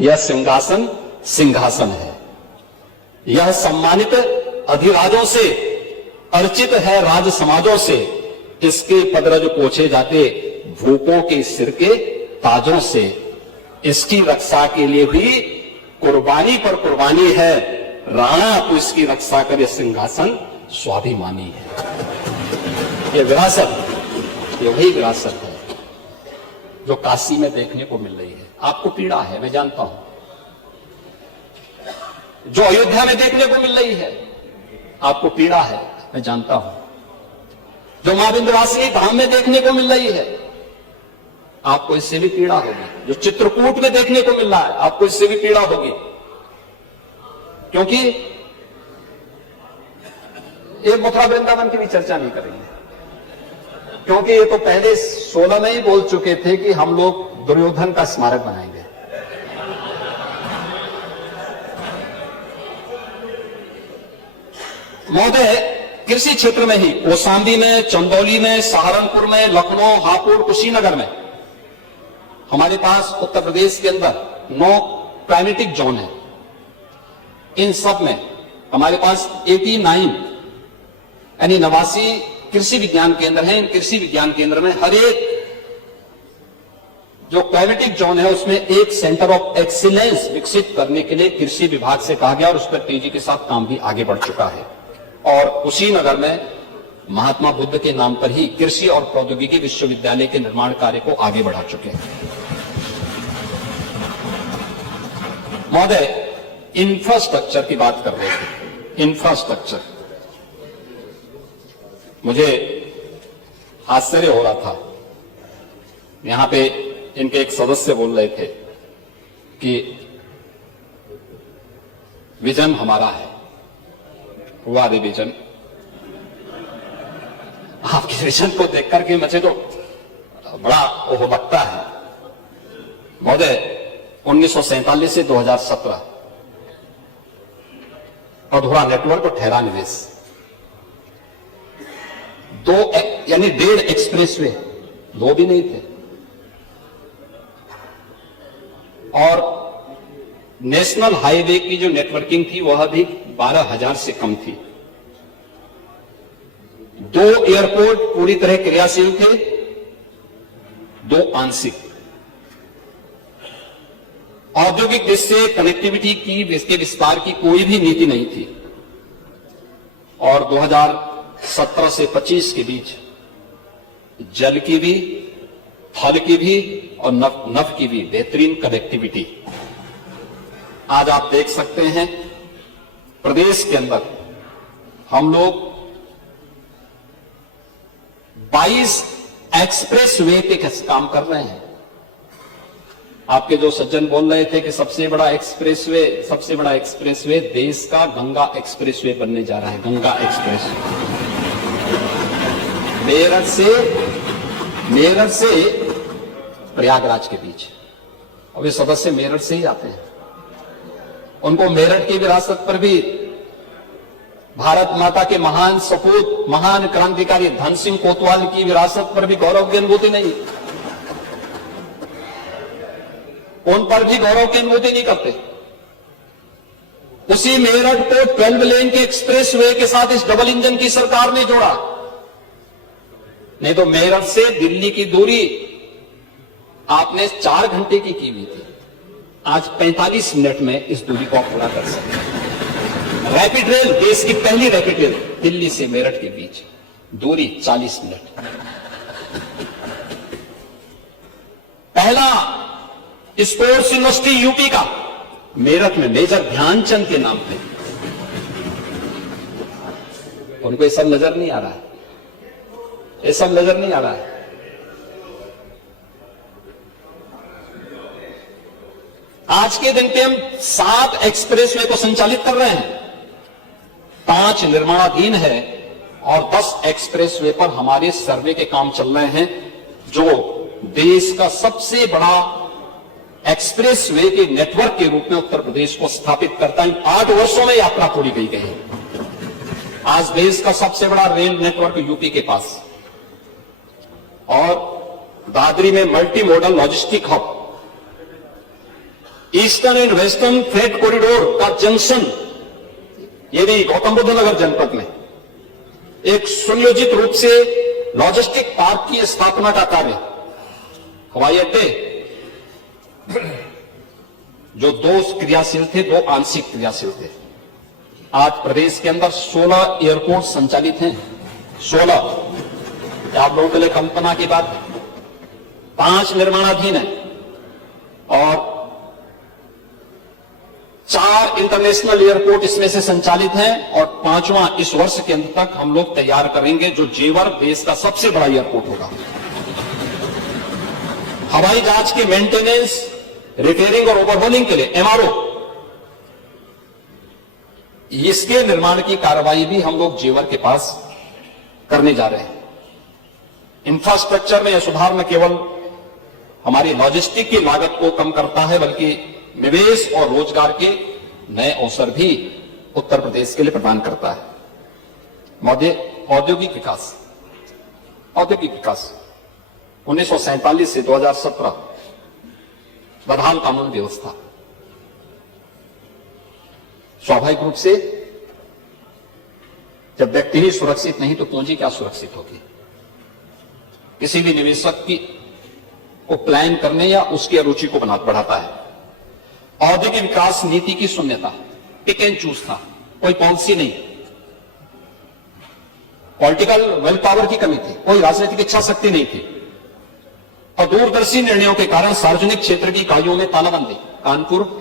यह सिंहासन सिंहासन है। यह सम्मानित अधिराजों से अर्चित है राज समाजों से। इसके पदरज पोछे जाते भूपों के सिर के ताजों से। इसकी रक्षा के लिए भी कुर्बानी पर कुर्बानी है। राणा तो इसकी रक्षा करे, सिंहासन स्वाभिमानी है। ये विरासत, ये वही विरासत है जो काशी में देखने को मिल रही है। आपको पीड़ा है, मैं जानता हूं। जो अयोध्या में देखने को मिल रही है, आपको पीड़ा है, मैं जानता हूं। जो मां विंध्यवासिनी धाम में देखने को मिल रही है, आपको इससे भी पीड़ा होगी। जो चित्रकूट में देखने को मिल रहा है, आपको इससे भी पीड़ा होगी। क्योंकि ये मथुरा वृंदावन की भी चर्चा नहीं करेंगे, क्योंकि ये तो पहले 16 में ही बोल चुके थे कि हम लोग दुर्योधन का स्मारक बनाएंगे। महोदय, कृषि क्षेत्र में ही कौशाम्बी में, चंदौली में, सहारनपुर में, लखनऊ, हापुड़, कुशीनगर में हमारे पास उत्तर प्रदेश के अंदर 9 क्लाइमेटिक जोन है। इन सब में हमारे पास 89 यानी 89 कृषि विज्ञान केंद्र हैं। इन कृषि विज्ञान केंद्र में हर एक जो क्लाइमेटिक जोन है उसमें एक सेंटर ऑफ एक्सीलेंस विकसित करने के लिए कृषि विभाग से कहा गया और उस पर तेजी के साथ काम भी आगे बढ़ चुका है। और कुशीनगर में महात्मा बुद्ध के नाम पर ही कृषि और प्रौद्योगिकी विश्वविद्यालय के निर्माण कार्य को आगे बढ़ा चुके हैं। महोदय, इंफ्रास्ट्रक्चर की बात कर रहे थे। इंफ्रास्ट्रक्चर, मुझे आश्चर्य हो रहा था। यहां पे इनके एक सदस्य बोल रहे थे कि विजन हमारा है। हुआ विजन? आपके विजन को देख करके मुझे तो बड़ा ओह लगता है। महोदय, 1947 से 2017 अधूरा नेटवर्क और ठहरा निवेश, 2 यानी 1.5 एक्सप्रेसवे, 2 भी नहीं थे। और नेशनल हाईवे की जो नेटवर्किंग थी वह भी 12,000 से कम थी। 2 एयरपोर्ट पूरी तरह क्रियाशील थे, 2 आंशिक। औद्योगिक दृष्टि से कनेक्टिविटी की, इसके विस्तार की कोई भी नीति नहीं थी। और 2017 से 25 के बीच जल की भी, थल की भी और नभ की भी बेहतरीन कनेक्टिविटी। आज आप देख सकते हैं प्रदेश के अंदर हम लोग 22 एक्सप्रेस वे पे काम कर रहे हैं। आपके जो सज्जन बोल रहे थे कि सबसे बड़ा एक्सप्रेसवे देश का गंगा एक्सप्रेसवे बनने जा रहा है। गंगा एक्सप्रेस मेरठ से प्रयागराज के बीच। और वे सदस्य मेरठ से ही आते हैं। उनको मेरठ की विरासत पर भी, भारत माता के महान सपूत, महान क्रांतिकारी धन सिंह कोतवाल की विरासत पर भी गौरव की अनुभूति नहीं, उन पर भी गौरव की अनुभूति नहीं करते। उसी मेरठ को 12 लेन के एक्सप्रेसवे के साथ इस डबल इंजन की सरकार ने जोड़ा। नहीं तो मेरठ से दिल्ली की दूरी आपने 4 घंटे की हुई थी, आज 45 मिनट में इस दूरी को आप पूरा कर सकते हैं। रैपिड रेल, देश की पहली रैपिड रेल, दिल्ली से मेरठ के बीच दूरी 40 मिनट। पहला स्पोर्ट्स यूनिवर्सिटी यूपी का मेरठ में मेजर ध्यानचंद के नाम पे। उनको ये सब नजर नहीं आ रहा है, ये सब नजर नहीं आ रहा है। आज के दिन पे हम 7 एक्सप्रेसवे को संचालित कर रहे हैं, 5 निर्माणाधीन है और 10 एक्सप्रेसवे पर हमारे सर्वे के काम चल रहे हैं, जो देश का सबसे बड़ा एक्सप्रेसवे के नेटवर्क के रूप में उत्तर प्रदेश को स्थापित करता है। 8 वर्षों में यात्रा पूरी की गई है। आज देश का सबसे बड़ा रेल नेटवर्क यूपी के पास, और दादरी में multi modal logistic hub, eastern and western freight corridor का जंक्शन, ये भी गौतम बुद्ध नगर जनपद में एक सुनियोजित रूप से लॉजिस्टिक पार्क की स्थापना का कार्य, हवाई अड्डे जो दो क्रियाशील थे, दो आंशिक क्रियाशील थे। आज प्रदेश के अंदर 16 एयरपोर्ट संचालित हैं। 16 आप लोगों के लिए कल्पना की बात, 5 निर्माणाधीन है और 4 इंटरनेशनल एयरपोर्ट इसमें से संचालित हैं और 5वां इस वर्ष के अंत तक हम लोग तैयार करेंगे, जो जेवर देश का सबसे बड़ा एयरपोर्ट होगा। हवाई जहाज के मेंटेनेंस, रिपेयरिंग और ओवरहॉलिंग के लिए MRO, इसके निर्माण की कार्रवाई भी हम लोग जेवर के पास करने जा रहे हैं। इंफ्रास्ट्रक्चर में यह सुधार न केवल हमारी लॉजिस्टिक की लागत को कम करता है, बल्कि निवेश और रोजगार के नए अवसर भी उत्तर प्रदेश के लिए प्रदान करता है। औद्योगिक विकास, 1947 से 2017 बदहाल कानून व्यवस्था, स्वाभाविक रूप से जब व्यक्ति ही सुरक्षित नहीं तो पूंजी क्या सुरक्षित होगी। किसी भी निवेशक की को प्लान करने या उसकी रुचि को बढ़ाता है। औद्योगिक विकास नीति की शून्यता, पिक एंड चूज था, कोई पॉलिसी नहीं, पॉलिटिकल विल पावर की कमी थी, कोई राजनीतिक इच्छा शक्ति नहीं थी और दूरदर्शी निर्णयों के कारण सार्वजनिक क्षेत्र की इकाइयों में तालाबंदी, कानपुर